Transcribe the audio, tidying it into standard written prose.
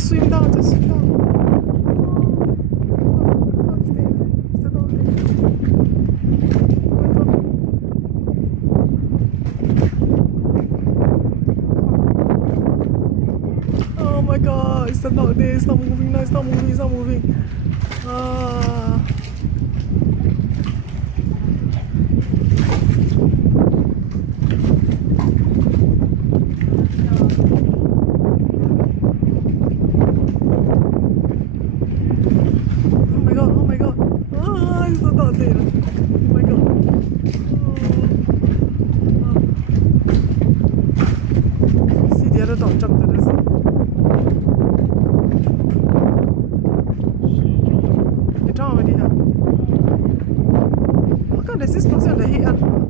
just swim down, just swim down. Oh my god, it's the dog there, it's not moving, no, it's not moving, it's not moving. Oh my god, it's the dog there. Oh my god. See the other dog jump to the sea. You drown already, huh? How come there's this person on the head?